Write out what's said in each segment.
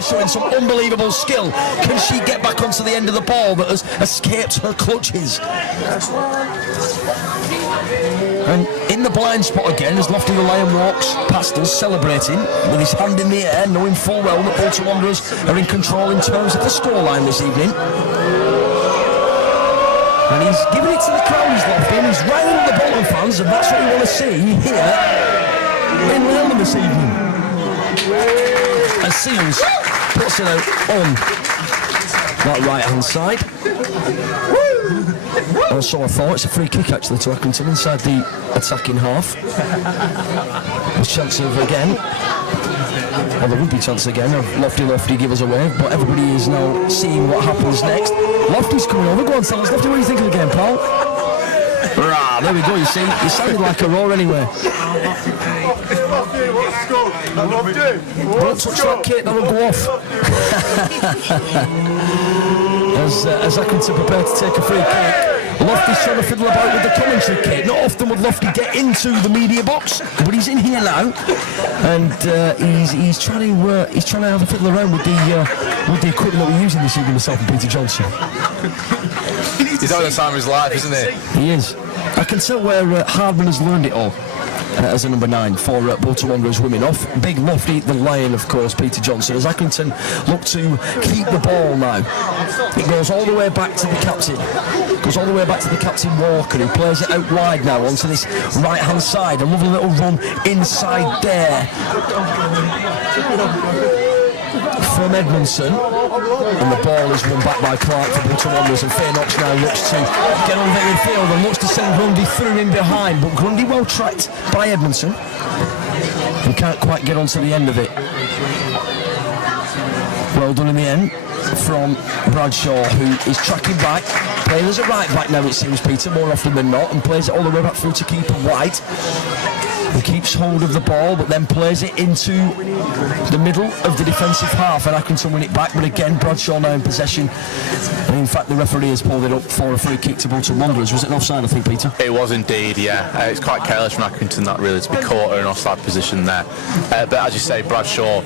Showing some unbelievable skill. Can she get back onto the end of the ball that has escaped her clutches? And in the blind spot again, as Lofty the Lion walks past us, celebrating with his hand in the air, knowing full well that Bolton Wanderers are in control in terms of the scoreline this evening. And he's giving it to the crowd, Lofty, and he's riling up the Bolton fans, and that's what we want to see here in London this evening. As Seals puts it out on that right-hand side. Also, I thought it's a free kick actually to Accrington inside the attacking half. There's chance of again. Well, there would be chance again of Lofty give us a wave, but everybody is now seeing what happens next. Lofty's coming over. Go on, tell us, Lofty, what do you think of the game, pal? Rah, there we go, you see. You sounded like a roar anyway. Don't touch that kit, that'll go off. As Accrington prepare to take a free kick, Lofty's trying to fiddle about with the commentary kit. Not often would Lofty get into the media box, but he's in here now, and he's trying to have a fiddle around with the equipment that we're using this evening, myself and Peter Johnson. He's having the time of his life, isn't he? He is. I can tell where Hardman has learned it all. As a number 9 for Bolton Wanderers women. Off Big Lofty the Lion, of course, Peter Johnson, as Accrington look to keep the ball now. It goes all the way back to the captain. Goes all the way back to the captain Walker, who plays it out wide now onto this right-hand side. A lovely little run inside there from Edmondson. And the ball is won back by Clark for Bolton Wanderers, and Faye Knox now looks to get on the midfield and looks to send Grundy through in behind, but Grundy well tracked by Edmondson and can't quite get onto the end of it. Well done in the end from Bradshaw, who is tracking back, playing as a right back now it seems, Peter, more often than not, and plays it all the way back through to keeper White. He keeps hold of the ball, but then plays it into the middle of the defensive half, and Accrington win it back. But again, Bradshaw now in possession. And in fact, the referee has pulled it up for a free kick to Bolton Wanderers. Was it an offside, I think, Peter? It was indeed, yeah. It's quite careless from Accrington, that really, to be caught in an offside position there. But as you say, Bradshaw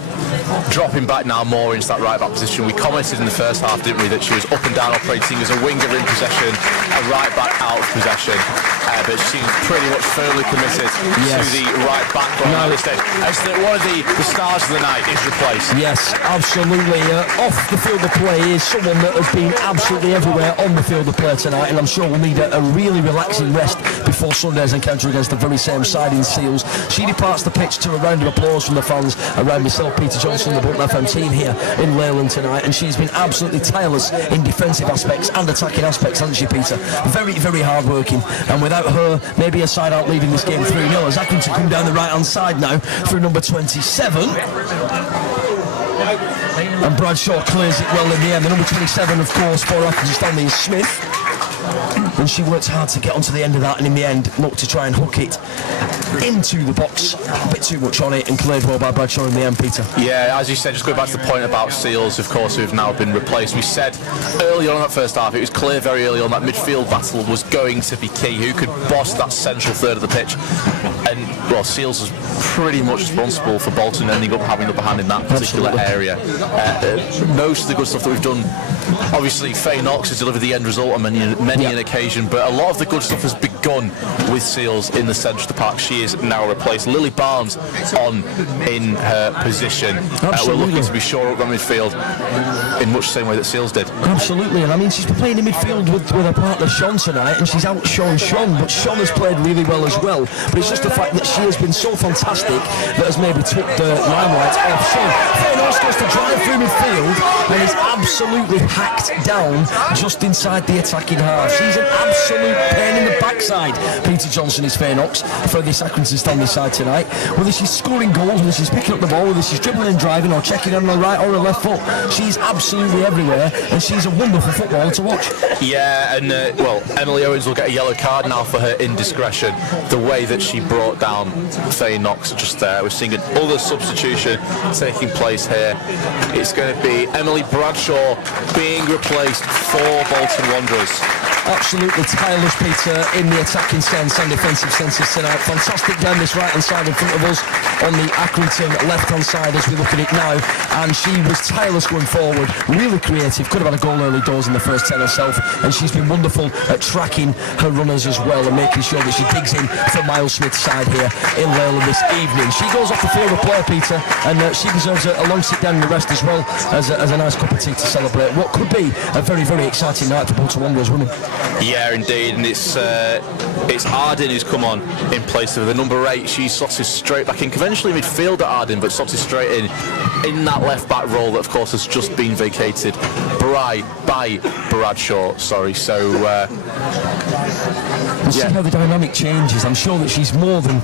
dropping back now more into that right back position. We commented in the first half, didn't we, that she was up and down operating as a winger in possession, a right back out of possession. But she seems pretty much firmly committed to the right back role at this stage. As one of the stars of the night is replaced. Yes, absolutely. Off the field of play is someone that has been absolutely everywhere on the field of play tonight, and I'm sure we'll need a really relaxing rest before Sunday's encounter against the very same side in Seals. She departs the pitch to a round of applause from the fans around myself, Peter Johnson, the Bolton FM team here in Leyland tonight, and she's been absolutely tireless in defensive aspects and attacking aspects, hasn't she, Peter? Very, very hard working, and without her, maybe a side out leading this game 3-0 as Accrington come down the right-hand side now through number 27. And Bradshaw clears it well in the end. The number 27, of course, for Accrington Stanley is Smith. And she worked hard to get onto the end of that, and in the end looked to try and hook it into the box. A bit too much on it, and cleared well by Bradshaw in the end, Peter. Yeah, as you said, just going back to the point about Seals, of course, who've now been replaced. We said early on in that first half, it was clear very early on that midfield battle was going to be key. Who could boss that central third of the pitch? And, well, Seals was pretty much responsible for Bolton ending up having the upper hand in that particular area. Most of the good stuff that we've done, obviously, Faye Knox has delivered the end result on many an occasion, but a lot of the good stuff has begun with Seals in the centre of the park. She is now replaced. Lily Barnes on in her position. We're looking to be sure up the midfield in much the same way that Seals did. Absolutely, and I mean, she's been playing in midfield with her partner Sean tonight, and she's outshone Sean, but Sean has played really well as well. But it's just the fact that she has been so fantastic that has maybe took the limelight off Sean. Faye Knox goes to drive through midfield and is absolutely hacked down just inside the attacking half. She's an absolute pain in the backside. Peter Johnson is Faye Knox for this Accrington Stanley side tonight. Whether she's scoring goals, whether she's picking up the ball, whether she's dribbling and driving or checking on the right or the left foot, she's absolutely everywhere, and she's a wonderful footballer to watch. Yeah, and well, Emily Owens will get a yellow card now for her indiscretion. The way that she brought down Faye Knox just there. We're seeing another substitution taking place here. It's going to be Emily Bradshaw being replaced for Bolton Wanderers. Absolutely tireless, Peter, in the attacking sense and defensive senses tonight. Fantastic down this right-hand side in front of us on the Accrington left-hand side as we look at it now. And she was tireless going forward, really creative, could have had a goal early doors in the first 10 herself, and she's been wonderful at tracking her runners as well and making sure that she digs in for Miles Smith's side here in Leyland this evening. She goes off the field of play, Peter, and she deserves a long sit down in the rest as well as a nice cup of tea to celebrate what could be a very, very exciting night for Bolton Wanderers, wouldn't it? Yeah, indeed, and it's Arden who's come on in place of the number 8. She slotted straight back in, conventionally midfielder Arden, but slotted straight in that left back role that of course has just been vacated by Bradshaw. Sorry, so we'll see how the dynamic changes. I'm sure that she's more than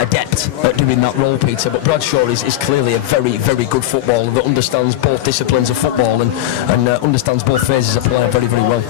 adept at doing that role, Peter, but Bradshaw is clearly a very, very good footballer that understands both disciplines of football and understands both phases of play very, very well.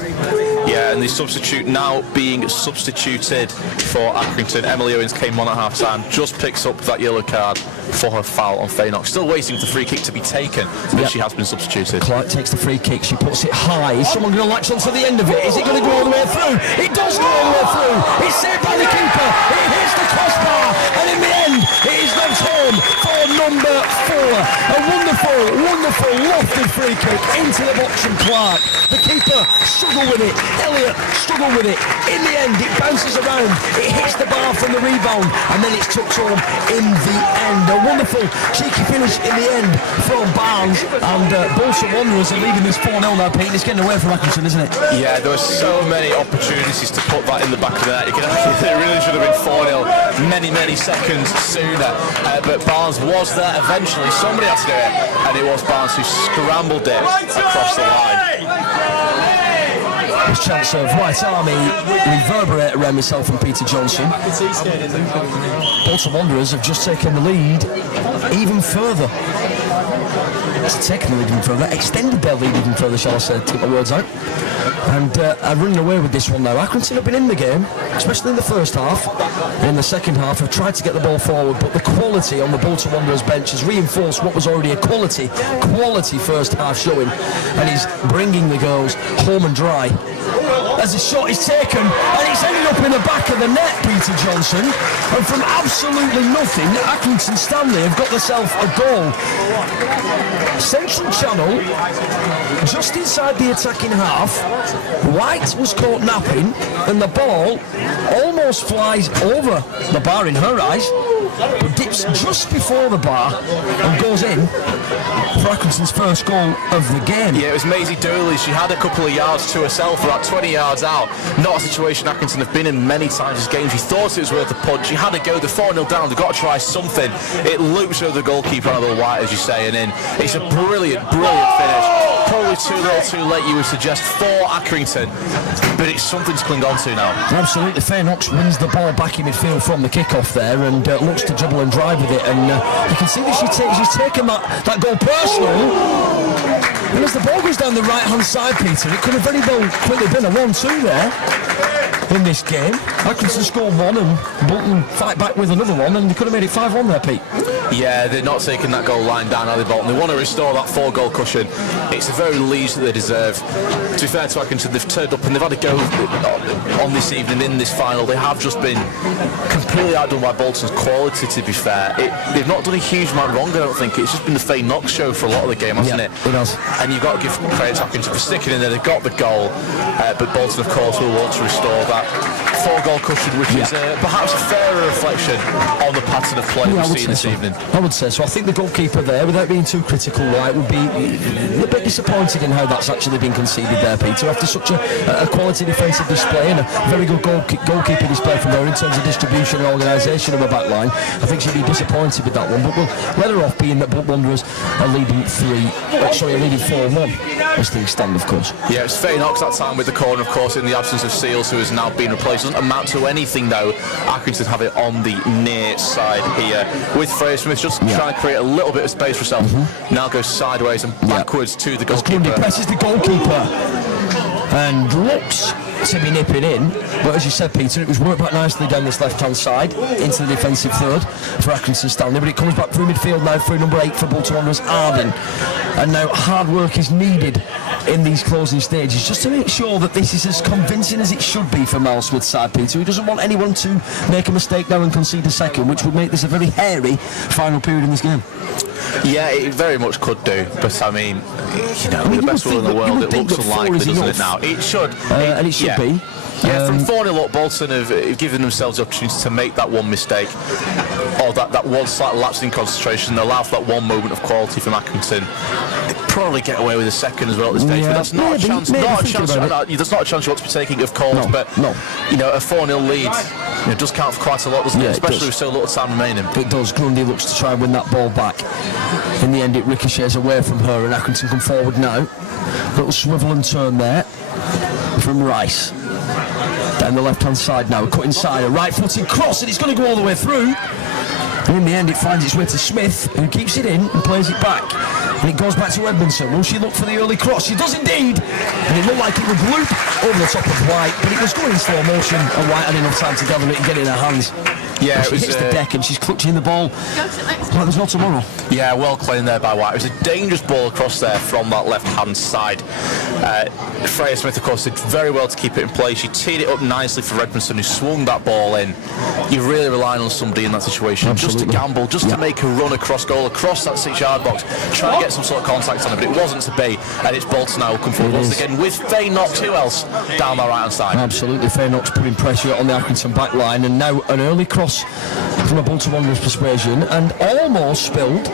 Yeah, and the substitute now being substituted for Accrington. Emily Owens came on at half-time, just picks up that yellow card for her foul on Faynock. Still waiting for the free kick to be taken, but she has been substituted. Clark takes the free kick, she puts it high. Is someone going to latch on to the end of it? Is it going to go all the way through? It does go all the way through. It's saved by the keeper. It hits the crossbar, and in the end, it is knocked home for number 4. A wonderful, wonderful lofted free kick into the box from Clark. The keeper struggled with it. Elliott struggled with it. In the end, it bounces around. It hits the bar from the rebound, and then it's tucked home in the end. A wonderful cheeky finish in the end from Barnes, and Bolton Wanderers are leading this 4-0 now, Pete. It's getting away from Accrington, isn't it? Yeah, there were so many opportunities to put that in the back of the net. You can argue that it really should have been 4-0 many seconds sooner, but Barnes was there eventually. Somebody had to do it, and it was Barnes who scrambled it across the line. This chance of White Army reverberate around myself and Peter Johnson. Bolton Wanderers have just taken the lead even further. It's taken the lead even further, extended their lead even further, shall I say, take my words out. And are running away with this one now. Accrington have been in the game, especially in the first half. And in the second half have tried to get the ball forward, but the quality on the Bolton Wanderers bench has reinforced what was already a quality first half showing, and is bringing the girls home and dry. As the shot is taken, and it's ended up in the back of the net, Peter Johnson. And from absolutely nothing, Accrington Stanley have got themselves a goal. Central channel, just inside the attacking half. White was caught napping, and the ball almost flies over the bar in her eyes, but dips just before the bar and goes in for Accrington's first goal of the game. Yeah, it was Maisie Dooley. She had a couple of yards to herself, about 20 yards out. Not a situation Accrington have been in many times this game. She thought it was worth a punch. She had to go. They're 4-0 down. They've got to try something. It loops over the goalkeeper, Annabelle White, as you say, and in. It's a brilliant finish. Probably too little, too late, you would suggest, for Accrington, but it's something to cling on to now. Absolutely. Faynock wins the ball back in midfield from the kick-off there, and looks to dribble and drive with it, and you can see that she's taken that goal personal, and as the ball goes down the right-hand side, Peter, it could have very well quickly been a 1-2 there in this game. Accrington scored one and Bolton fight back with another one, and they could have made it 5-1 there, Pete. Yeah, they're not taking that goal line down, are they, Bolton? They want to restore that 4-goal cushion. It's the very least that they deserve. To be fair to Accrington, they've turned up and they've had a go on this evening in this final. They have just been completely outdone by Bolton's quality, to be fair. They've not done a huge amount wrong, I don't think. It's just been the Faynock show for a lot of the game, hasn't it? It has. And you've got to give credit to Accrington for sticking in there. They've got the goal, but Bolton, of course, will want to restore that 4-goal cushion, which is perhaps a fairer reflection on the pattern of play we've seen this evening. I would say so. I think the goalkeeper there, without being too critical, right, would be a bit disappointed in how that's actually been conceded there, Peter, after such a quality defensive display and a very good goalkeeper display from her in terms of distribution and organisation of a back line. I think she'd be disappointed with that one, but we'll let her off, being that Wanderers are leading 4-1 as things stand, of course. Yeah, it's Faynock that time with the corner, of course, in the absence of Seals, who has now been replaced. Doesn't amount to anything, though. Accrington have it on the near side here, with Freya Smith just trying to create a little bit of space for herself. Now goes sideways and backwards to the goalkeeper. Grundy presses the goalkeeper and looks to be nipping in, but as you said, Peter, it was worked back nicely down this left-hand side into the defensive third for Accrington Stanley, but it comes back through midfield now through number 8 for Bolton Wanderers, Arden. And now hard work is needed in these closing stages, just to make sure that this is as convincing as it should be for Mal Smith's side, Peter. He doesn't want anyone to make a mistake now and concede a second, which would make this a very hairy final period in this game. Yeah, it very much could do, but I mean, with the best will in the world, it looks unlikely, doesn't it now? It should. And it should be. Yeah, from 4-0 up, Bolton have given themselves the opportunity to make that one mistake, or that one slight lapse in concentration. They allow for that one moment of quality from Accrington. They probably get away with a second as well at this stage, but that's not a chance. That's not a chance you want to be taking, of course. A 4-0 lead does count for quite a lot, doesn't it? Especially with so little time remaining. It does. Grundy looks to try and win that ball back. In the end, it ricochets away from her, and Accrington come forward now. Little swivel and turn there from Rice. Down the left-hand side now, cut inside, a right-footed cross, and it's going to go all the way through. And in the end, it finds its way to Smith, who keeps it in and plays it back. And it goes back to Edmondson. Will she look for the early cross? She does indeed. And it looked like it would loop over the top of White, but it was going in slow motion, and White had enough time to gather it and get it in her hands. Yeah, she hits the deck and she's clutching the ball like there's no tomorrow. Yeah, well claimed there by White. It was a dangerous ball across there from that left-hand side. Freya Smith, of course, did very well to keep it in place. She teed it up nicely for Edmondson, who swung that ball in. You're really relying on somebody in that situation. Absolutely. Just to gamble, just to make a run across goal, across that 6-yard box, try and get some sort of contact on it, but it wasn't to be. And it's Bolton now come forward once again with Faye Knox. Who else down that right-hand side? Absolutely, Faye Knox putting pressure on the Accrington back line, and now an early cross from a Bolton Wanderers persuasion, and almost spilled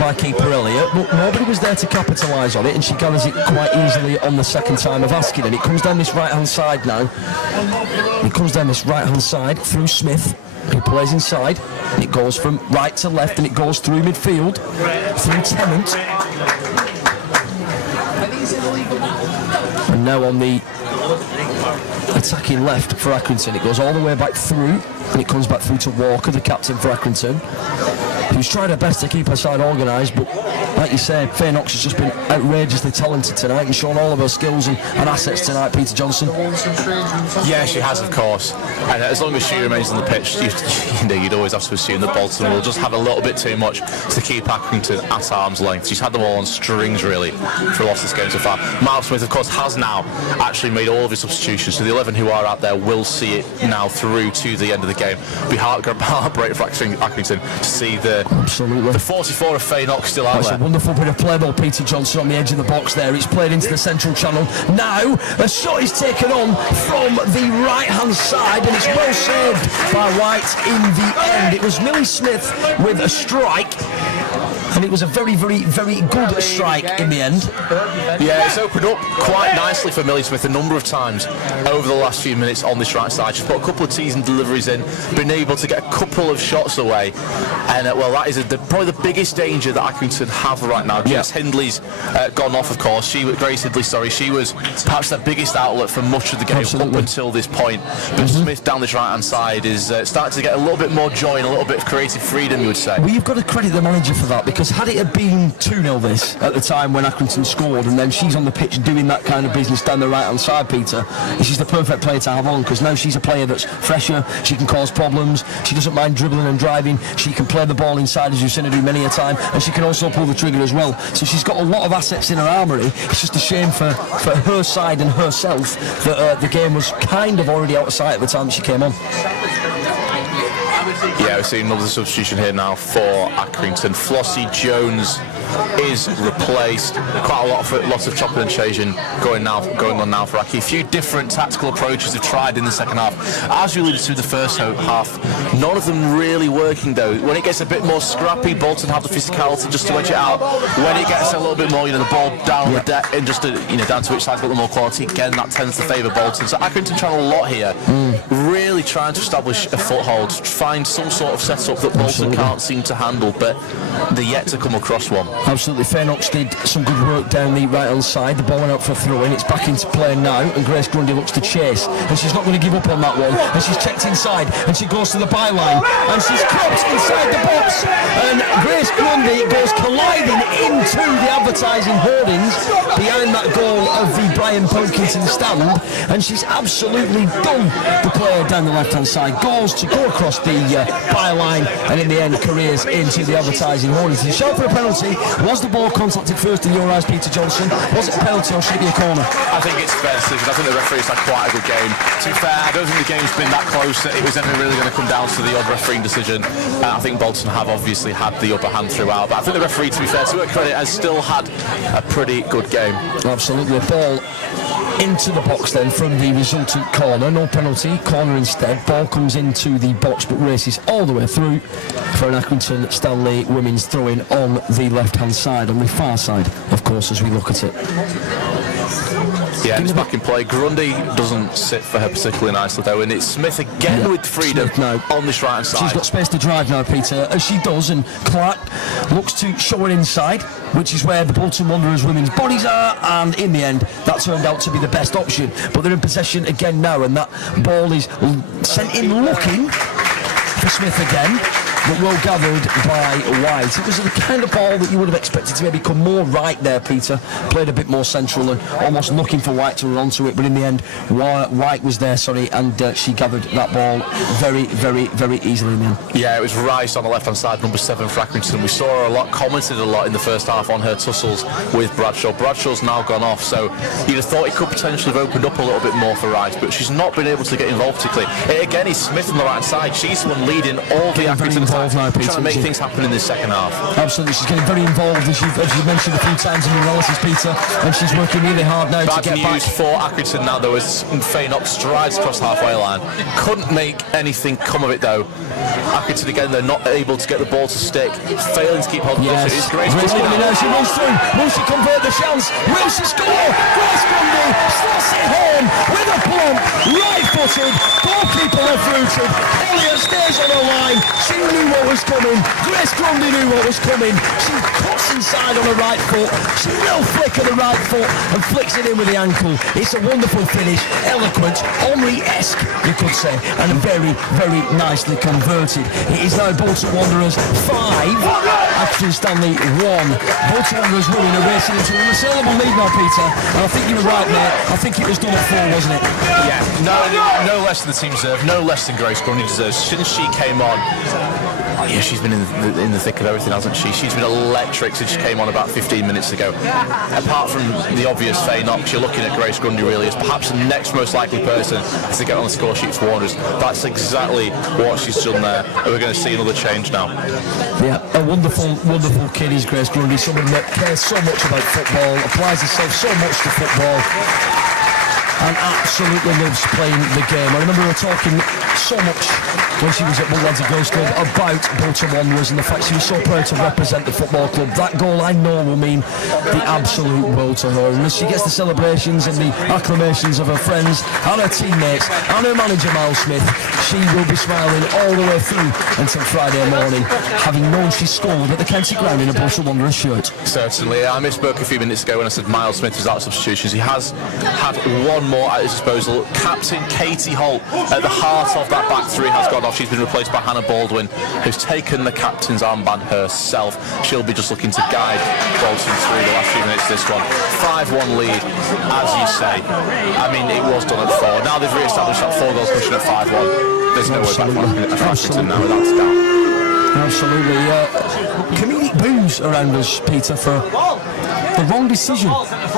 by keeper Elliott, but nobody was there to capitalise on it, and she gathers it quite easily on the second time of asking, and it comes down this right-hand side now. It comes down this right-hand side through Smith, who plays inside, and it goes from right to left, and it goes through midfield, through Tennant. And now on the attacking left for Accrington, it goes all the way back through, and it comes back through to Walker, the captain for Accrington, who's tried her best to keep her side organised, but like you said, Faye Knox has just been outrageously talented tonight and shown all of her skills and assets tonight, Peter Johnson. Yeah, she has, of course, and as long as she remains on the pitch, you'd always have to assume that Bolton will just have a little bit too much to keep Accrington at arm's length. She's had them all on strings, really, for a lot of this game so far. Mal Smith, of course, has now actually made all of his substitutions, so the 11 who are out there will see it now through to the end of the game. It'll be heartbreaking for Accrington to see the 44 of Faye Knox still out there. A wonderful bit of play ball, Peter Johnson, on the edge of the box there. It's played into the central channel. Now a shot is taken on from the right-hand side, and it's well saved by White in the end. It was Millie Smith with a strike, and it was a very, very, very good strike in the end. Yeah, it's opened up quite nicely for Millie Smith a number of times over the last few minutes on this right side. She's put a couple of tees and deliveries in, been able to get a couple of shots away, and well, that is probably the biggest danger that Accrington have right now. Jess Hindley's gone off, of course. Grace Hindley, sorry. She was perhaps their biggest outlet for much of the game up until this point. But Smith down this right-hand side is starting to get a little bit more joy and a little bit of creative freedom, you would say. Well, you've got to credit the manager for that, because had it had been 2-0 this at the time when Accrington scored, and then she's on the pitch doing that kind of business down the right-hand side, Peter, she's the perfect player to have on, because now she's a player that's fresher, she can cause problems, she doesn't mind dribbling and driving, she can play the ball inside, as you've seen her do many a time, and she can also pull the trigger as well. So she's got a lot of assets in her armoury. It's just a shame for her side and herself that the game was kind of already out of sight at the time that she came on. Yeah, we're seeing another substitution here now for Accrington. Flossie Jones is replaced. Quite lots of chopping and changing going on now for Aki. A few different tactical approaches have tried in the second half. As we alluded to the first half, none of them really working though. When it gets a bit more scrappy, Bolton have the physicality just to wedge it out. When it gets a little bit more, the ball down the deck and just down to which side's got the more quality, again that tends to favour Bolton. So Accrington trying a lot here, really trying to establish a foothold, find some sort of setup that Bolton can't seem to handle, but they're yet to come across one. Absolutely. Faye Knox did some good work down the right-hand side. The ball went out for a throw-in. It's back into play now, and Grace Grundy looks to chase, and she's not going to give up on that one, and she's checked inside, and she goes to the byline, and she's cropped inside the box, and Grace Grundy goes colliding into the advertising hoardings behind that goal of the Brian Pilkington stand, and she's absolutely done the player down the left-hand side. Goes to go across the the byline, and in the end careers into the advertising hornets. The shout for a penalty. Was the ball contacted first in your eyes, Peter Johnson? Was it a penalty or should it be a corner? I think it's fair decision. I think the referee's had quite a good game. To be fair, I don't think the game's been that close that it was ever really going to come down to the odd refereeing decision. I think Bolton have obviously had the upper hand throughout, but I think the referee, to be fair, to her credit, has still had a pretty good game. Absolutely. A ball into the box then from the resultant corner. No penalty, corner instead. Ball comes into the box but races all the way through for an Accrington Stanley women's throw-in on the left-hand side, on the far side, of course, as we look at it. Yeah, and it's back in play. Grundy doesn't sit for her particularly nicely though, and it's Smith again with freedom on this right hand side. She's got space to drive now, Peter, as she does, and Clark looks to show her inside, which is where the Bolton Wanderers women's bodies are, and in the end that turned out to be the best option. But they're in possession again now, and that ball is sent in looking for Smith again, but well gathered by White. It was the kind of ball that you would have expected to maybe come more right there, Peter. Played a bit more central and almost looking for White to run onto it, but in the end White was there, and she gathered that ball very, very, very easily in the end. Yeah, it was Rice on the left hand side, number 7 for Accrington. We saw her a lot, commented a lot in the first half on her tussles with Bradshaw. Bradshaw's now gone off, so you'd have thought it could potentially have opened up a little bit more for Rice, but she's not been able to get involved particularly. It again is Smith on the right hand side. She's the one leading all the Accrington attacks, trying to make things happen in this second half. Absolutely, she's getting very involved, as you mentioned a few times in your analysis, Peter, and she's working really hard now to get back. Bad news for Accrington now though, as Feyenoord strides across the halfway line. Couldn't make anything come of it though. Accrington again, they're not able to get the ball to stick, failing to keep hold of it. It's Grace Grundy now. She runs through. Will she convert the chance? Will she score? Grace Grundy slots it home with a plump, right-footed, goalkeeper left-rooted. Elliott stays on her line. She knew what was coming. Grace Grundy knew what was coming. She cuts inside on the right foot. She will flick of the right foot and flicks it in with the ankle. It's a wonderful finish, eloquent, Omri-esque, you could say, and very, very nicely converted. It is now Bolton Wanderers 5, Accrington Stanley 1. Bolton Wanderers winning a racing into an unassailable lead now, Peter. And I think you were right there. I think it was done at 4, wasn't it? Yeah, no less than the team deserved, no less than Grace Grundy deserves. Since she came on, yeah, she's been in the thick of everything, hasn't she? She's been electric since she came on about 15 minutes ago. Apart from the obvious Feyenoord, you're looking at Grace Grundy really as perhaps the next most likely person to get on the score sheet for Wanderers. That's exactly what she's done there, and we're going to see another change now. Yeah, a wonderful, wonderful kid is Grace Grundy, someone that cares so much about football, applies herself so much to football, and absolutely loves playing the game. I remember her talking so much when she was at Bolton Girls Club about Bolton Wanderers and the fact she was so proud to represent the football club. That goal, I know, will mean the absolute world to her. And as she gets the celebrations and the acclamations of her friends and her teammates and her manager Miles Smith, she will be smiling all the way through until Friday morning, having known she scored at the county ground in a Bolton Wanderers shirt. Certainly. I misspoke a few minutes ago when I said Miles Smith was out of substitutions. He has had one more at his disposal. Captain Katie Holt at the heart of that back three has gone off. She's been replaced by Hannah Baldwin, who's taken the captain's armband herself. She'll be just looking to guide Bolton through the last few minutes of this one. 5-1 lead, as you say. I mean, it was done at 4. Now they've re-established that 4 goals pushing at 5-1. There's no way back for Accrington now, without a doubt. Absolutely. Comedic boos around us, Peter, for the wrong decision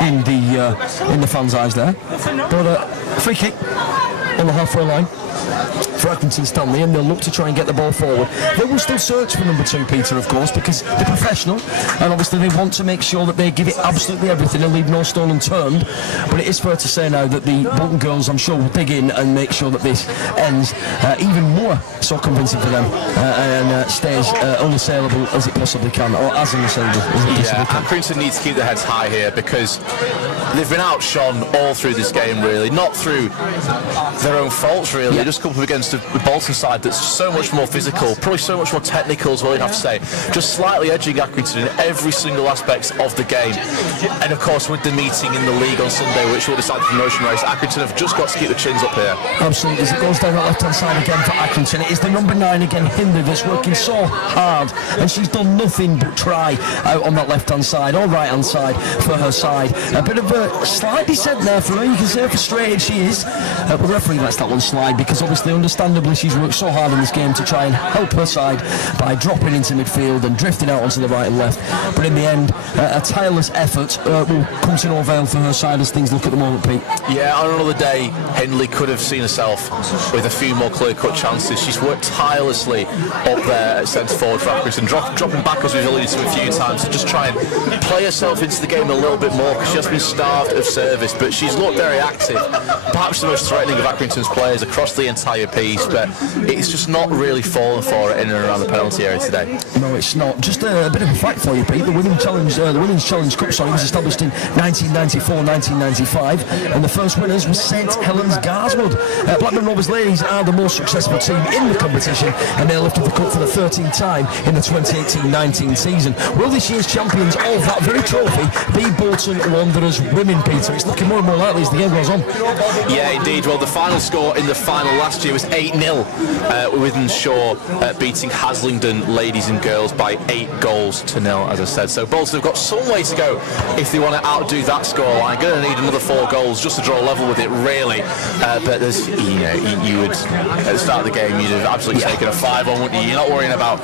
in the fans' eyes there. But free kick on the halfway line for Accrington Stanley, and they'll look to try and get the ball forward. They will still search for number 2, Peter, of course, because they're professional, and obviously they want to make sure that they give it absolutely everything and leave no stone unturned. But it is fair to say now that the Bolton girls, I'm sure, will dig in and make sure that this ends even more so convincing for them and stays unassailable as it possibly can, or as unassailable as it possibly can. Accrington needs to keep their heads high here because they've been outshone all through this game, really. Not through their own faults, really. They just come up against the Bolton side that's so much more physical, probably so much more technical as well, you'd have to say. Just slightly edging Accrington in every single aspect of the game. And of course, with the meeting in the league on Sunday, which will decide the promotion race, Accrington have just got to keep the chins up here. Absolutely. As it goes down that left-hand side again for Accrington, it is the number 9 again, Hindley, that's working so hard, and she's done nothing but try out on that left-hand side or right-hand side for her side. A bit of slightly sent there for her. You can see how frustrated she is. But the referee lets that one slide because obviously, understandably, she's worked so hard in this game to try and help her side by dropping into midfield and drifting out onto the right and left. But in the end, a tireless effort will come to no avail for her side as things look at the moment, Pete. Yeah, on another day, Hindley could have seen herself with a few more clear-cut chances. She's worked tirelessly up there at centre forward for Accrington, dropping back, as we've alluded to a few times, to just try and play herself into the game a little bit more because she has been starved of service. But she's looked very active, perhaps the most threatening of Accrington's players across the entire piece. But it's just not really fallen for her in and around the penalty area today. No, it's not. Just a bit of a fact for you, Pete. The Women's Challenge Cup was established in 1994-1995, and the first winners were St Helens Garswood. Blackburn Rovers ladies are the most successful team in the competition, and they lifted the cup for the 13th time in the 2018-19 season. Will this year's champions of that very trophy be Bolton Wanderers women, Peter? It's looking more and more likely as the game goes on. Yeah, indeed. Well, the final score in the final last year was 8-0, with Shaw beating Haslingden ladies and girls by 8-0, as I said. So Bolton have got some way to go if they want to outdo that scoreline. Going to need another 4 goals just to draw level with it, really. But there's, you would at the start of the game, you'd have absolutely taken a 5-1, wouldn't you? You're not worrying about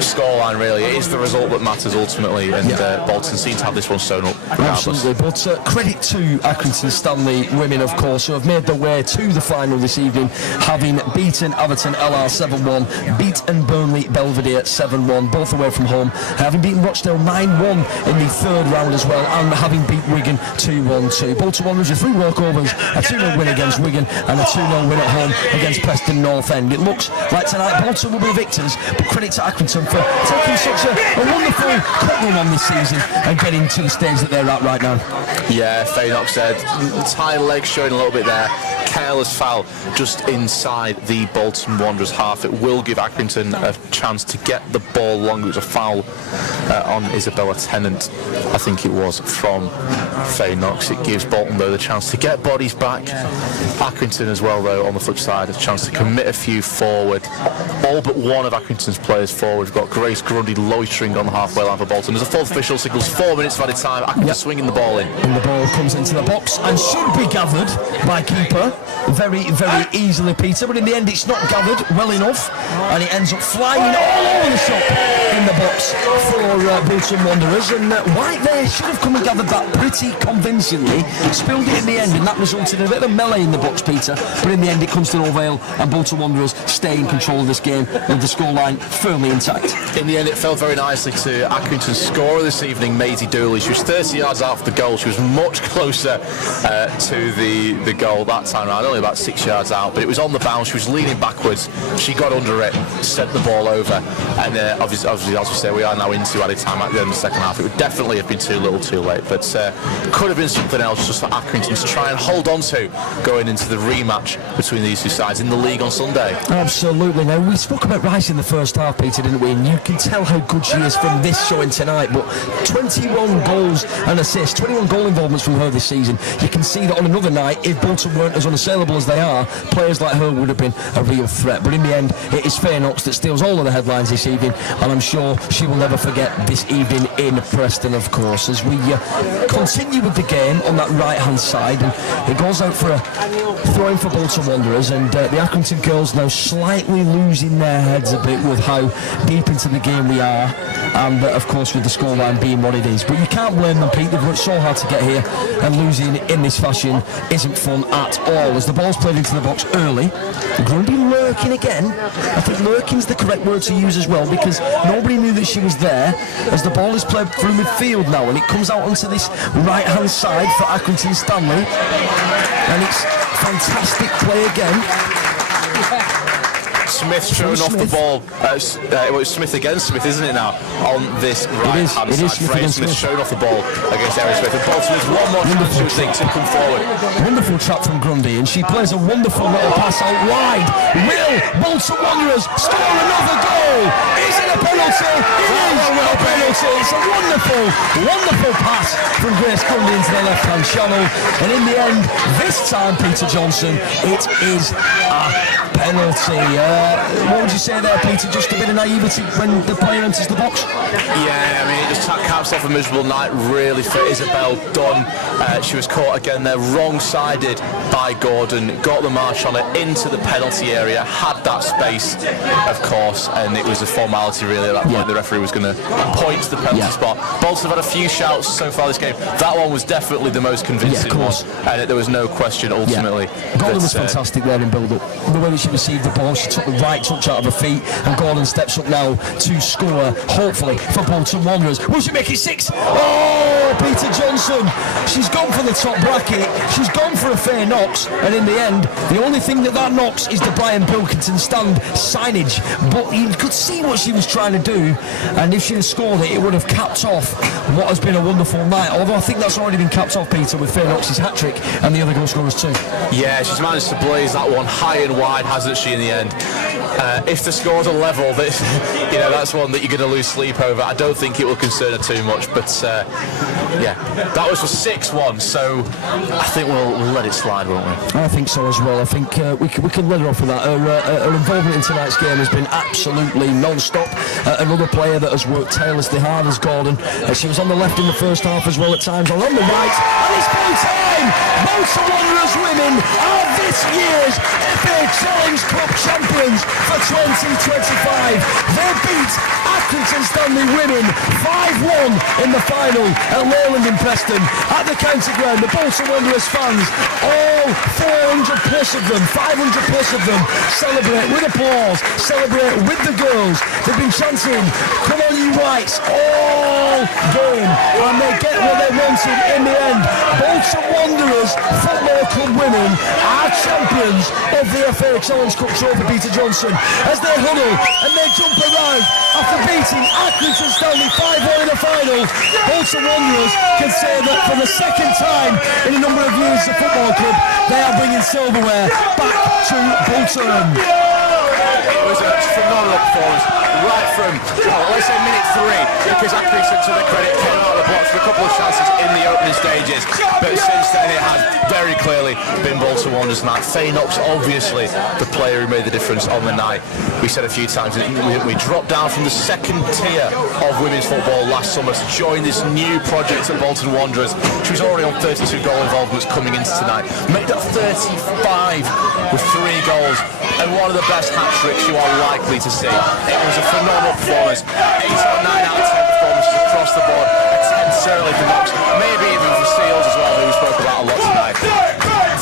scoreline, really. It is the result that matters ultimately, and Bolton seem to have this one sewn up. Absolutely, but credit to Accrington Stanley women, of course, who have made their way to the final this evening, having beaten Everton LR 7-1, beaten Burnley Belvedere 7-1, both away from home, having beaten Rochdale 9-1 in the third round as well, and having beat Wigan 2-1-2. Bolton Wanderers with 3 walkovers, a 2-0 win against Wigan, and a 2-0 win at home against Preston North End. It looks like tonight Bolton will be victors, but credit to Accrington for taking such a wonderful cup run on this season and getting to the stage that they're at right now. Yeah, Faynox said, the tight legs showing a little bit there. Careless foul just inside the Bolton Wanderers half. It will give Accrington a chance to get the ball long. It was a foul on Isabella Tennant, I think it was, from Faynox. It gives Bolton, though, the chance to get bodies back. Accrington as well, though, on the flip side, a chance to commit a few forward. All but one of Accrington's players forward. We've got Grace Grundy loitering on the halfway line for Bolton. There's a fourth official signals 4 minutes of added time. Accrington swinging the ball in. And the ball comes into the box and should be gathered by keeper very, very easily, Peter, but in the end it's not gathered well enough, and it ends up flying all over the shop in the box for Bolton Wanderers. And White there should have come and gathered that pretty convincingly, spilled it in the end, and that resulted in a bit of a melee in the box, Peter, but in the end it comes to no avail, and Bolton Wanderers stay in control of this game with the scoreline firmly intact. In the end it fell very nicely to Accrington's scorer this evening, Maisie Dooley. She was 30 yards out of the goal. She was much closer to the goal that time around, only about 6 yards out, but it was on the bounce. She was leaning backwards, she got under it, sent the ball over, and obviously, as we say, we are now into added time at the end of the second half. It would definitely have been too little too late, but could have been something else just for Accrington to try and hold on to going into the rematch between these two sides in the league on Sunday. Absolutely. Now, we spoke about Rice in the first half, Peter, didn't we? And you can tell how good she is from this showing tonight, but 21 goals and assists, 21 goal involvements from her this season. You can see that on another night, if Bolton weren't as unassailable as they are, players like her would have been a real threat. But in the end, it is Faynox that steals all of the headlines this evening, and I'm sure she will never forget this evening in Preston, of course, as we continue with the game on that right-hand side, and it goes out for a throw-in for Bolton Wanderers, and the Accrington girls now slightly losing their heads a bit with how deep into the game we are, and of course with the scoreline being what it is. But you can't blame them, Pete. They've worked so hard to get here, and losing in this fashion isn't fun at all. As the ball's played into the box early, Grundy lurking again. I think lurking's the correct word to use as well, because nobody knew that she was there, as the ball is played through midfield now, and it comes out onto this right-hand side for Accrington Stanley, and it's fantastic play again. Smith showing off the ball. It's Smith against Smith, isn't it now? On this right-hand side. Smith showing off the ball against Erin Smith. And Bolton has one more chance to come forward. Wonderful trap from Grundy, and she plays a wonderful little pass out wide. Will Bolton Wanderers score another goal? Is it a penalty? It is a penalty. It's a wonderful, wonderful pass from Grace Grundy into the left-hand channel. And in the end, this time, Peter Johnson, it is a penalty. penalty. What would you say there, Peter? Just a bit of naivety when the player enters the box? Yeah, I mean, it just caps off a miserable night really for Isabel Dunn. She was caught again there wrong-sided by Gordon, got the march on her into the penalty area, had that space, of course, and it was a formality really at that point. The referee was going to point to the penalty spot. Bolton have had a few shouts so far this game. That one was definitely the most convincing one, and there was no question ultimately. Gordon was fantastic there in build-up. The way that she received the ball, she took the right touch out of her feet, and Gordon steps up now to score, hopefully, for Bolton Wanderers. Will she make it 6? Oh, Peter Johnson. She's gone for the top bracket. She's gone for a fair knocks, and in the end, the only thing that knocks is the Brian Pilkington stand signage. But you could see what she was trying to do, and if she had scored it, it would have capped off what has been a wonderful night. Although I think that's already been capped off, Peter, with Fair Knox's hat-trick and the other goal scorers too. Yeah, she's managed to blaze that one high and wide, hasn't she, in the end? If the scores are level, that's one that you're going to lose sleep over. I don't think it will concern her too much, but that was for 6-1, so I think we'll let it slide, won't we? I think so as well. I think we can let her off with that. Her involvement in tonight's game has been absolutely non-stop. Another player that has worked tirelessly hard is Gordon. She was on the left in the first half as well at times, or on the right, and it's full time! Bolton Wanderers women are this year's FA Challenge Cup champions for 2025. They beat Accrington Stanley women 5-1 in the final at Leyland in Preston. At the county ground, the Bolton Wanderers fans, all 400 plus of them, 500 plus of them, celebrate with applause, celebrate with the girls. They've been chanting, "Come on you whites," all game, and they get what they wanted in the end. Bolton Wanderers Football Club women are champions of the FA Challenge Cup trophy, Peter Johnson, as they huddle and they jump around after beating Accrington Stanley 5-1 in the final. Bolton Wanderers can say that for the second time in a number of years as a football club, they are bringing silverware back to Bolton. It was a phenomenal performance right from, let's say minute 3, because Accrington, to their credit, came out of the box with a couple of chances in the opening stages, but since then it has very clearly been Bolton Wanderers night. Faye Knox, obviously the player who made the difference on the night. We said a few times we dropped down from the second tier of women's football last summer to join this new project at Bolton Wanderers. She was already on 32 goal involvements coming into tonight, made that 35 with 3 goals and one of the best hat-tricks you are likely to see. It was a phenomenal performance. 8 or 9 out of 10 performances across the board. A 10 certainly for Knox, maybe even for Seals as well, who we spoke about a lot tonight.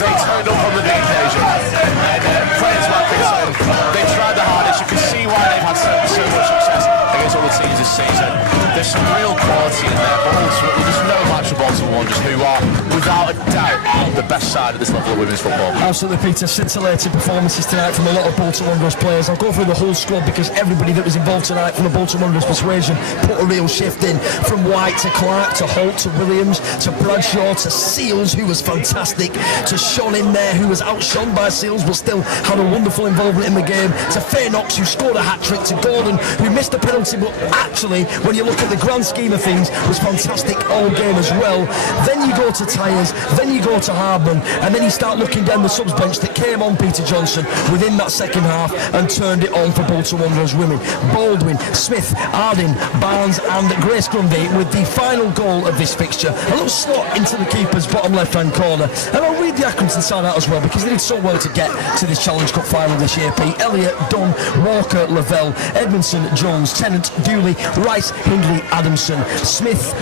They turned up on the big occasion, and players like Accrington, they tried their hardest. You can see why they've had so much success against all the teams this season. There's some real quality in there, but ultimately there's no match for Bolton Wanderers, who are, without a doubt, the best side at this level of women's football. Absolutely, Peter. Scintillating performances tonight from a lot of Bolton Wanderers players. I'll go through the whole squad because everybody that was involved tonight from the Bolton Wanderers persuasion put a real shift in. From White to Clark to Holt to Williams to Bradshaw to Seals, who was fantastic, to Sean in there, who was outshone by Seals but still had a wonderful involvement in the game, to Faye Knox, who scored a hat-trick, to Gordon, who missed a penalty but actually, when you look at the grand scheme of things, was fantastic all game as well. Then you go to Tyers, then you go to Hardman, and then you start looking down the subs bench that came on Peter Johnson within that second half and turned it on for Bolton Wanderers women. Baldwin, Smith, Ardin, Barnes and Grace Grundy with the final goal of this fixture. A little slot into the keeper's bottom left-hand corner. And I'll read the Accrington side out as well because they did so well to get to this Challenge Cup final this year. Pete Elliott, Dunn, Walker, Lavelle, Edmondson, Jones, Tennant, Dooley, Rice, Hindley, Adamson, Smith,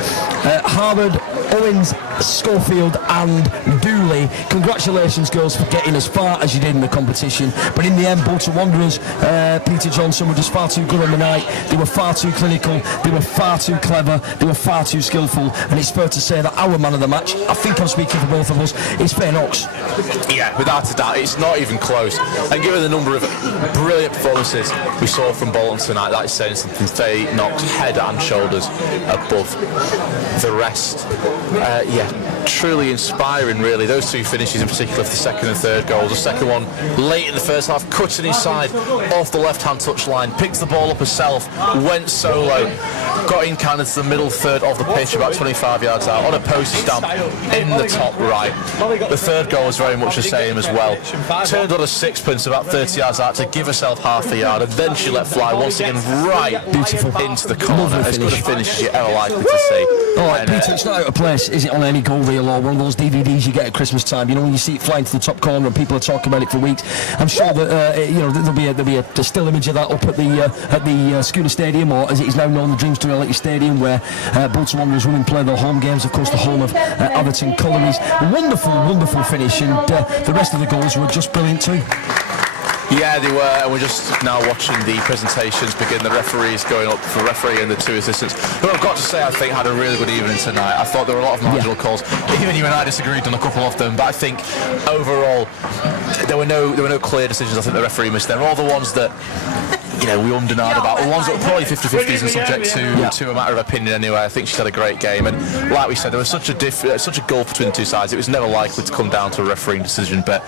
Harvard, Owens, Schofield and Dooley. Congratulations girls for getting as far as you did in the competition, but in the end Bolton Wanderers, Peter Johnson, were just far too good on the night. They were far too clinical, they were far too clever, they were far too skillful, and it's fair to say that our man of the match, I think I'm speaking for both of us, is Faye Knox. Yeah, without a doubt, it's not even close, and given the number of brilliant performances we saw from Bolton tonight, that is saying something. Faye Knox head and shoulders above the rest. Truly inspiring really. Those two finishes in particular for the second and third goals. The second one late in the first half, cutting inside off the left hand touchline, picked the ball up herself, went solo. got in kind of to the middle third of the pitch, about 25 yards out, on a postage stamp in the top right. The third goal was very much the same as well. Turned on a sixpence about 30 yards out to give herself half a yard, and then she let fly once again right beautiful into the corner. As good a finish as you're ever likely to see. Peter, it's not out of place, is it, on any goal reel or one of those DVDs you get at Christmas time? You know, when you see it flying to the top corner and people are talking about it for weeks. I'm sure that there'll be a still image of that up at the Schooner Stadium, or as it is now known, the Dreams to Reality Stadium, where Bolton Wanderers women play their home games. Of course, the home of Atherton Collieries. Wonderful finish, and the rest of the goals were just brilliant too. Yeah, they were, and we're just now watching the presentations begin. The referees going up for referee and the two assistants, who I've got to say I think had a really good evening tonight. I thought there were a lot of marginal calls. Even you and I disagreed on a couple of them, but I think overall there were no clear decisions I think the referee missed. They're all the ones that we ummed and ahed about, the ones that were probably 50-50s and subject to a matter of opinion anyway. I think she's had a great game, and like we said, there was such a gulf between the two sides. It was never likely to come down to a refereeing decision, but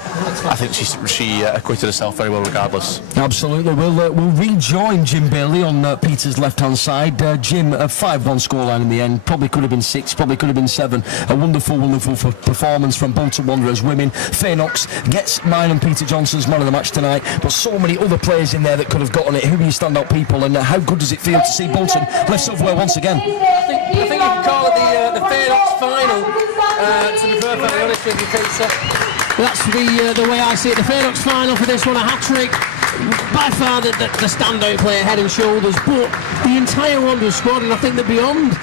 I think she acquitted herself very well regardless. Absolutely. We'll rejoin Jim Bailey on Peter's left-hand side. Jim, a 5-1 scoreline in the end. Probably could have been 6, probably could have been 7. A wonderful performance from Bolton Wanderers women. Faye Knox gets mine and Peter Johnson's man of the match tonight, but so many other players in there that could have gotten it. Who are your standout people, and how good does it feel to see Bolton lift silverware once again? I think you can call it the Faye Knox final, to be perfectly honest with you, Peter. That's the way I see it. The Faye Knox final for this one, a hat-trick. By far the standout player, head and shoulders, but the entire Wanderers squad, and I think that beyond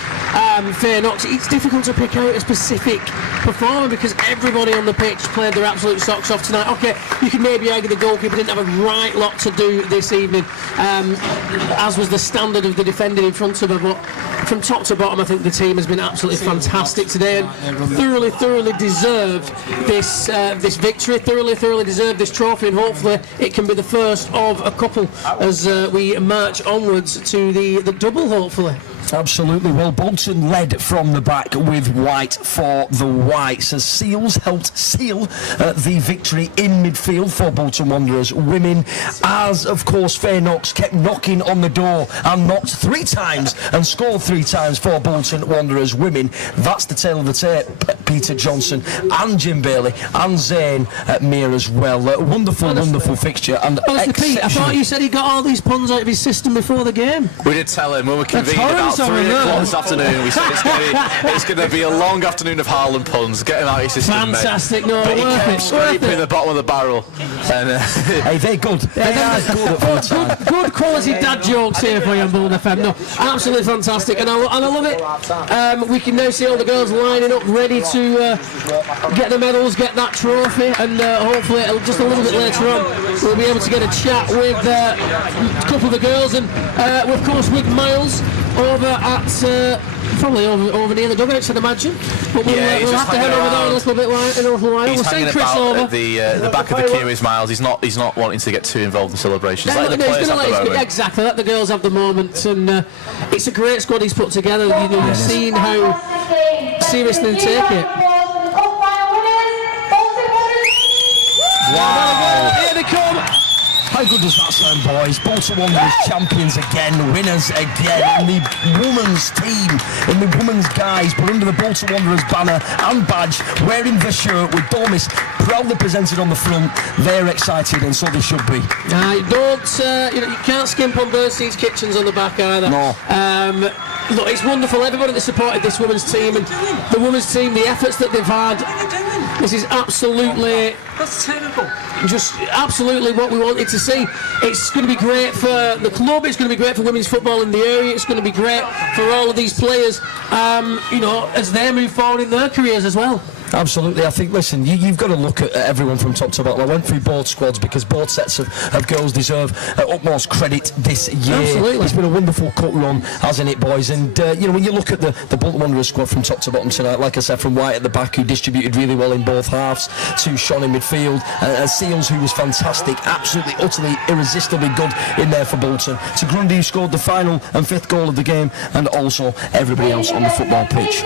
Faye Knox, it's difficult to pick out a specific performer because everybody on the pitch played their absolute socks off tonight. Okay, you could maybe argue the goalkeeper didn't have a right lot to do this evening, as was the standard of the defending in front of her, but from top to bottom I think the team has been absolutely fantastic today and thoroughly deserved this victory, thoroughly deserved this trophy, and hopefully it can be the first of a couple as we march onwards to the double, hopefully. Absolutely. Well, Bolton led from the back with White for the Whites as Seals helped seal the victory in midfield for Bolton Wanderers women, as of course Faye Knox kept knocking on the door and knocked 3 times and scored 3 times for Bolton Wanderers women. That's the tail of the tape. Peter Johnson and Jim Bailey and Zane Meir as well. Wonderful fixture. And Pete, I thought you said he got all these puns out of his system before the game. We did tell him when we convened about 3 o'clock this afternoon. We said it's going to be a long afternoon of Harlan puns. Get him out of his system, fantastic, mate. No, but he kept scraping the bottom of the barrel. And, hey, they're good. They are good quality dad jokes here for you on Bolton FM. No, absolutely fantastic, and I love it. We can now see all the girls lining up, ready to get the medals, get that trophy, and hopefully just a little bit later on we'll be able to get a chat with a couple of the girls, and of course with Miles over at probably over near the dugouts, I'd imagine. But we'll have to head over there a little bit in a little while. He's we'll hanging Chris about over. At the back of the queue is Miles. He's not wanting to get too involved in celebrations. Let the players have the moment. Exactly, let the girls have the moment, and it's a great squad he's put together. You've seen how seriously they take it. Wow. Here they come. How good does that sound, boys? Bolton Wanderers champions again, winners again, in the women's team, in the women's guise, but under the Bolton Wanderers banner and badge, wearing the shirt with Dormis proudly presented on the front. They're excited, and so they should be. You can't skimp on Bernstein's Kitchens on the back either. No. Look, it's wonderful. Everybody that supported this women's team, and the women's team, the efforts that they've had. This is absolutely. That's terrible. Just absolutely what we wanted to see. It's going to be great for the club. It's going to be great for women's football in the area. It's going to be great for all of these players, as they move forward in their careers as well. Absolutely. I think, listen, you've got to look at everyone from top to bottom. I went through both squads because both sets of girls deserve utmost credit this year. Absolutely. It's been a wonderful cut run, hasn't it, boys? And, when you look at the Bolton Wanderers squad from top to bottom tonight, like I said, from White at the back, who distributed really well in both halves, to Sean in midfield, and Seals, who was fantastic, absolutely, utterly, irresistibly good in there for Bolton, to Grundy, who scored the final and 5th goal of the game, and also everybody else on the football pitch.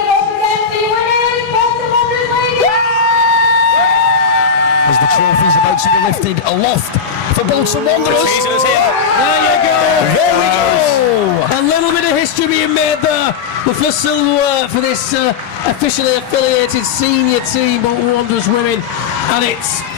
As the trophy is about to be lifted aloft for Bolton Wanderers. Season is here. There you go. There we go. A little bit of history being made there. The first silverware for this officially affiliated senior team, Bolton Wanderers women, and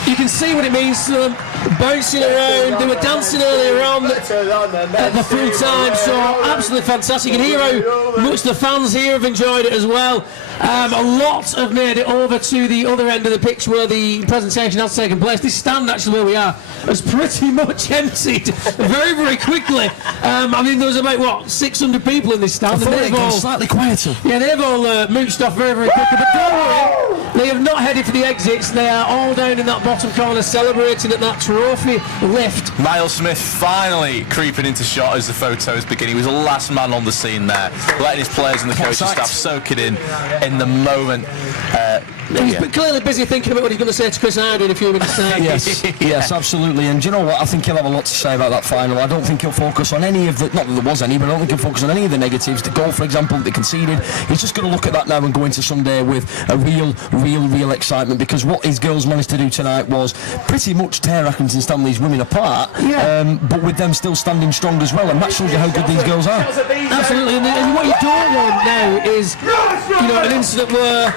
you can see what it means to them. Bouncing around, they were dancing earlier on at the full time, so absolutely fantastic. You can hear how much the fans here have enjoyed it as well. A lot have made it over to the other end of the pitch where the presentation has taken place. This stand, actually, where we are, has pretty much emptied very, very quickly. I mean, there was about, 600 people in this stand. I thought it got slightly quieter. Yeah, they've all mooched off very, very quickly. But don't worry, they have not headed for the exits. They are all down in that bottom corner celebrating at that trophy lift. Miles Smith finally creeping into shot as the photos begin. He was the last man on the scene there, letting his players and the coaching staff soak it in the moment. He's clearly busy thinking about what he's going to say to Chris Hardy in a few minutes' time. Yes, absolutely. And do you know what? I think he'll have a lot to say about that final. I don't think he'll focus on any of the, not that there was any, but I don't think he'll focus on any of the negatives. The goal, for example, that they conceded. He's just going to look at that now and go into Sunday with a real excitement, because what his girls managed to do tonight was pretty much tear Accrington Stanley's women apart, but with them still standing strong as well, and that shows you how good these girls are. Absolutely, and what you don't want now is, an incident where,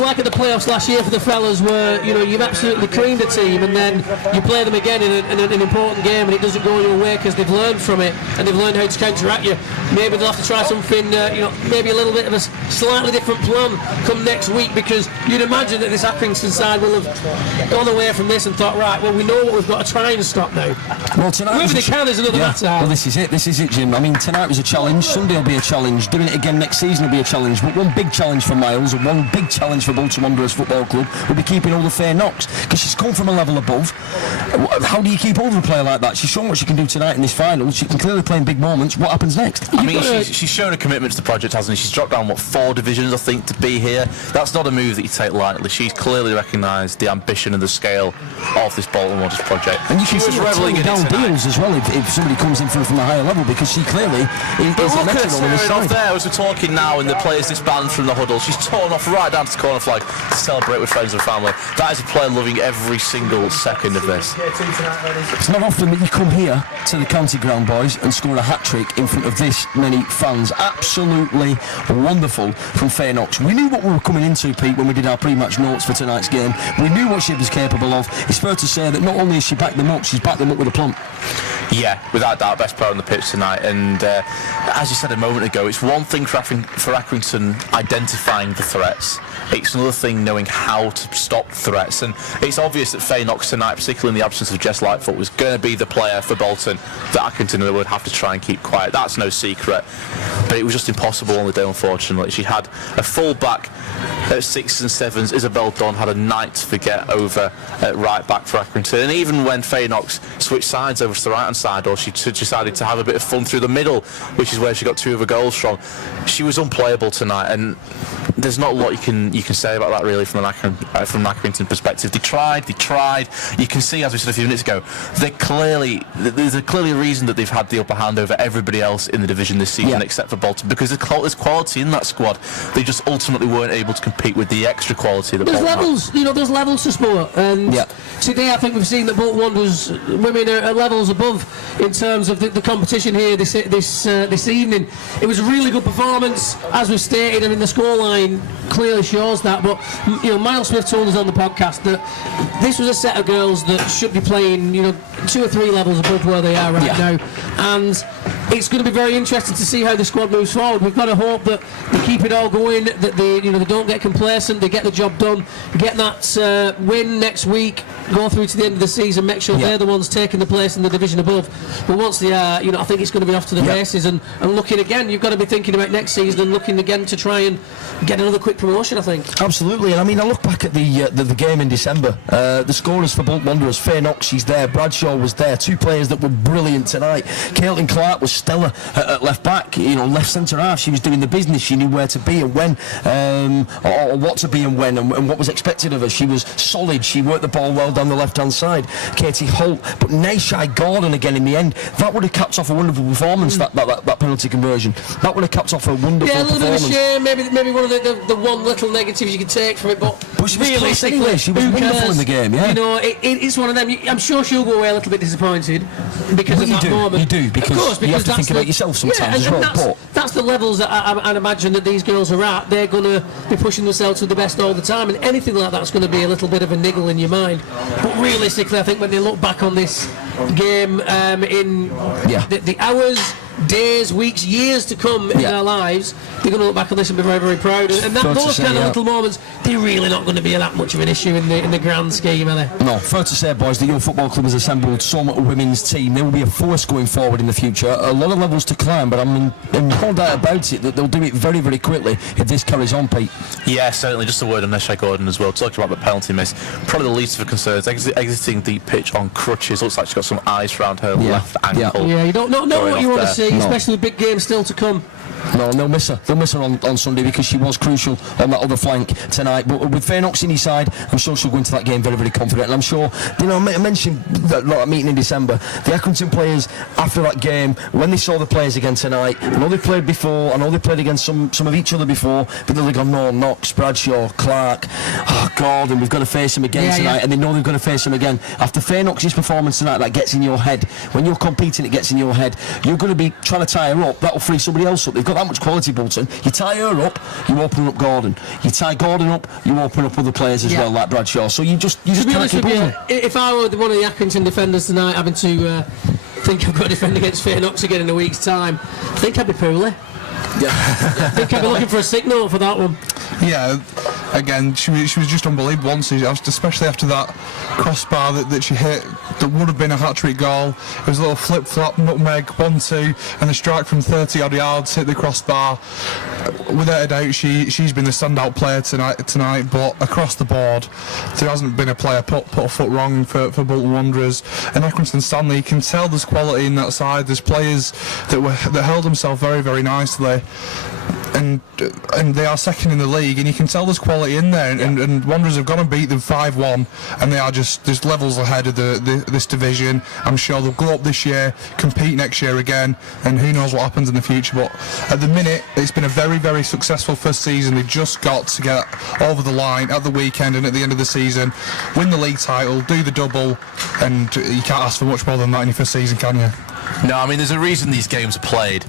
like at the playoffs last year for the fellas, where you've absolutely creamed a team and then you play them again in an important game and it doesn't go your way because they've learned from it and they've learned how to counteract you. Maybe they'll have to try something, maybe a little bit of a slightly different plan come next week, because you'd imagine that this Accrington side will have gone away from this and thought, right, well, we know what we've got to try and stop now. Well, tonight whether they can is another matter. Well, this is it, Jim. I mean, tonight was a challenge. Sunday will be a challenge. Doing it again next season will be a challenge. But one big challenge for Miles and one big challenge for Bolton Wanderers Football Club will be keeping hold of Faye Knox, because she's come from a level above. How do you keep hold of a player like that? She's shown what she can do tonight in this final. She can clearly play in big moments. What happens next? I mean, she's shown a commitment to the project, hasn't she? She's dropped down 4 divisions, I think, to be here. That's not a move that you take lightly. She's clearly recognised the ambition and the scale of this Bolton Wanderers project. And you can see her turning down deals as well if somebody comes in from a higher level, because she clearly is a metronome on this side. There, as we're talking now, and the players disband from the huddle, she's torn off right down to the corner flag to celebrate with friends and family. That is a player loving every single second of this. It's not often that you come here to the county ground, boys, and score a hat-trick in front of this many fans. Absolutely wonderful from Faye Knox. We knew what we were coming into, Pete, when we did our pre-match notes for tonight's game. We knew what she was capable of. It's fair to say that not only has she backed them up, she's backed them up with a plump. Yeah, without doubt, best player on the pitch tonight. And as you said a moment ago, it's one thing for Accrington identifying the threats. It's another thing knowing how to stop threats. And it's obvious that Faye Knox tonight, particularly in the absence of Jess Lightfoot, was going to be the player for Bolton that Accrington would have to try and keep quiet. That's no secret. But it was just impossible on the day, unfortunately. She had a full back at 6s and 7s. Isabel Dunn had a night to forget over at right back for Accrington. And even when Faye Knox switched sides over to the right hand side, or she decided to have a bit of fun through the middle, which is where she got 2 of her goals from, she was unplayable tonight. And there's not a lot you can say about that really from an Accrington perspective. They tried. You can see, as we said a few minutes ago, there's clearly a reason that they've had the upper hand over everybody else in the division this season, except for Bolton, because there's quality in that squad. They just ultimately weren't able to compete with the extra quality that there's Bolton levels had. There's levels to sport, and today I think we've seen that Bolton Wanderers women are levels above in terms of the competition here this evening. It was a really good performance, as we've stated. I mean, the scoreline clearly shows that, but Miles Smith told us on the podcast that this was a set of girls that should be playing 2 or 3 levels above where they are right now, and it's going to be very interesting to see how the squad moves forward. We've got to hope that they keep it all going, that they don't get complacent, they get the job done, get that win next week, go through to the end of the season, make sure they're the ones taking the place in the division above. But once they are, I think it's going to be off to the races, and looking again, you've got to be thinking about next season and looking again to try and get another quick promotion, I think. Absolutely, and I mean, I look back at the game in December. The scorers for Bolton Wanderers, Faye Knox, she's there, Bradshaw was there, 2 players that were brilliant tonight. Caitlin Clark was stellar at left back, left centre half. She was doing the business, she knew where to be and when, or what to be and when, and what was expected of her. She was solid, she worked the ball well down the left hand side. Katie Holt, but Naishai Gordon again in the end, that would have capped off a wonderful performance, that penalty conversion. That would have capped off a wonderful performance. A little bit of a shame, maybe one of the one little negatives you could take from it, but But she was close anyway. She was wonderful in the game, yeah. You know, it's one of them. I'm sure she'll go away a little bit disappointed because of that moment. You do, because, of course, because you have to think about yourself sometimes as well. That's the levels that I'd imagine that these girls are at. They're going to be pushing themselves to the best all the time, and anything like that's going to be a little bit of a niggle in your mind. But realistically, I think when they look back on this game in the hours, days, weeks, years to come in their lives, they're going to look back on this and be very, very proud. And those kind of little moments, they're really not going to be that much of an issue in the grand scheme, are they? No, fair to say, boys, the Young Football Club has assembled some women's team. They will be a force going forward in the future. A lot of levels to climb, but I'm no doubt about it that they'll do it very, very quickly if this carries on, Pete. Yeah, certainly. Just a word on Nesha Gordon as well. Talking about the penalty miss, probably the least of her concerns. Exiting the pitch on crutches. Looks like she's got some ice around her left ankle. Yeah, you don't know what you want to see, especially big games still to come. No, they'll miss her. They'll miss her on Sunday because she was crucial on that other flank tonight. But with Fairnox in his side, I'm sure she'll go into that game very, very confident. And I'm sure, you know, I mentioned that meeting in December. The Accrington players, after that game, when they saw the players again tonight, I know they played before, I know they played against some of each other before, but they've gone, no, Knox, Bradshaw, Clark, Gordon, we've got to face him again tonight. And they know they've got to face him again. After Fairnox's performance tonight, that gets in your head. When you're competing, it gets in your head. You're going to be trying to tie her up. That'll free somebody else up. They've got that much quality, Bolton. You tie her up, you open up Gordon. You tie Gordon up, you open up other players as well, like Bradshaw. So you just can't keep moving. If I were one of the Accrington defenders tonight, having to think I've got to defend against Fairnox again in a week's time, I think I'd be poorly. I think I'd be looking for a sick note for that one. Yeah, again, she was just unbelievable, especially after that crossbar that she hit. That would have been a hat-trick goal. It was a little flip-flop, nutmeg, 1-2, and the strike from 30-odd yards hit the crossbar. Without a doubt, she's been the standout player tonight, but across the board, there hasn't been a player put a foot wrong for Bolton Wanderers. And Accrington Stanley, you can tell there's quality in that side. There's players that held themselves very, very nicely. And they are second in the league, and you can tell there's quality in there. And Wanderers have gone and beat them 5-1, and they are just levels ahead of this division. I'm sure they'll go up this year, compete next year again, and who knows what happens in the future. But at the minute, it's been a very, very successful first season. They've just got to get over the line at the weekend and at the end of the season, win the league title, do the double, and you can't ask for much more than that in your first season, can you? No, I mean, there's a reason these games are played.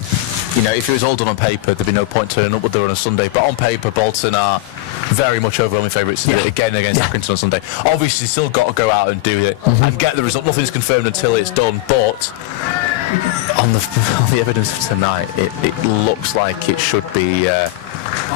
You know, if it was all done on paper, there'd be no point turning up with them on a Sunday. But on paper, Bolton are very much overwhelming favourites to do it again against Accrington on Sunday. Obviously, still got to go out and do it and get the result. Nothing's confirmed until it's done. But on the evidence of tonight, it looks like it should be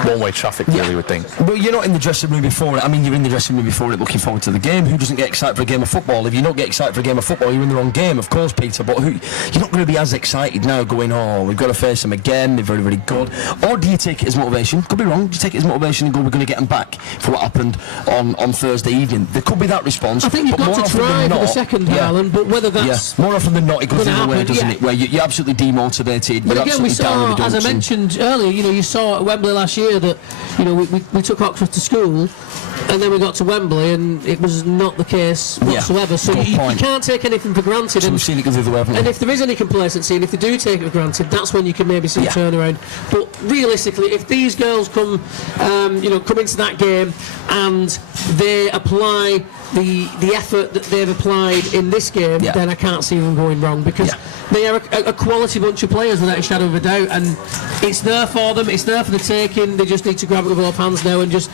one-way traffic, really, would think. But you're not in the dressing room before it. I mean, you're in the dressing room before it, looking forward to the game. Who doesn't get excited for a game of football? If you don't get excited for a game of football, you're in the wrong game, of course, Peter. But you're not going to be as excited now, going, oh, we've got to face them again. They're very, very good. Or do you take it as motivation? Could be wrong. Do you take it as motivation and go, we're going to get them back for what happened on Thursday evening? There could be that response. I think you've got to try for the second, Harlan, but whether that's more often than not, it goes the other way, doesn't it? Where you're absolutely demotivated. But again, we saw, as I mentioned earlier, you saw at Wembley last year that, we took Oxford to school, and then we got to Wembley, and it was not the case whatsoever. So you can't take anything for granted. We've seen it go the other way, haven't we? And if there is any complacency, and if they do take it for granted, that's when you can maybe see a turnaround. But realistically, if these girls come into that game and they apply the effort that they've applied in this game, then I can't see them going wrong, because they are a quality bunch of players without a shadow of a doubt, and it's there for them, it's there for the taking. They just need to grab it with both hands now and just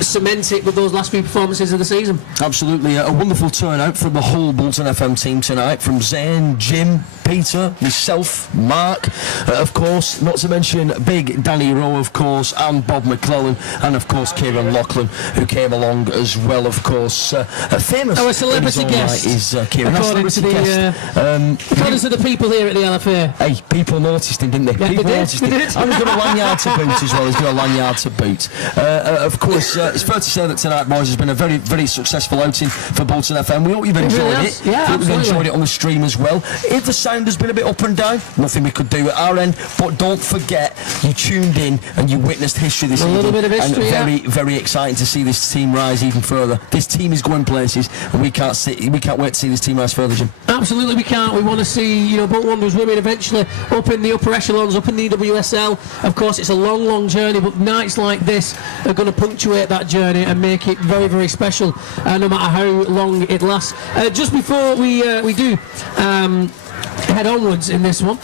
cement it with those last few performances of the season. Absolutely, a wonderful turnout from the whole Bolton FM team tonight, from Zane, Jim, Peter, myself, Mark, of course, not to mention big Danny Rowe, of course, and Bob McClellan, and of course Kieran Loughlin, who came along as well, of course. A famous a celebrity guest is Kieran. According to the people here at the LFA. Hey, people noticed him, didn't they? Yeah, people they noticed did. him. And he's got a lanyard to boot as well. He's got a lanyard to boot. Of course, it's fair to say that tonight, boys, has been a very, very successful outing for Bolton FM. We hope you've enjoyed it. Yeah, hope you've absolutely. enjoyed it on the stream as well. If the sound end has been a bit up and down. Nothing we could do at our end, but don't forget, you tuned in and you witnessed history this evening. A little bit of history, and very, very exciting to see this team rise even further. This team is going places, and we can't wait to see this team rise further, Jim. Absolutely, we can't. We want to see, Bolton Wanderers women eventually up in the upper echelons, up in the EWSL. Of course, it's a long, long journey, but nights like this are going to punctuate that journey and make it very, very special, no matter how long it lasts. Just before we do head onwards in this one,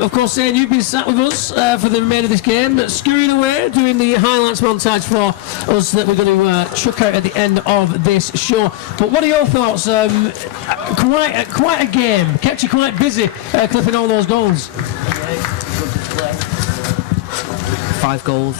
of course, Zane, you've been sat with us for the remainder of this game, scurrying away, doing the highlights montage for us that we're going to chuck out at the end of this show. But what are your thoughts? Quite a game, kept you quite busy clipping all those goals. 5 goals.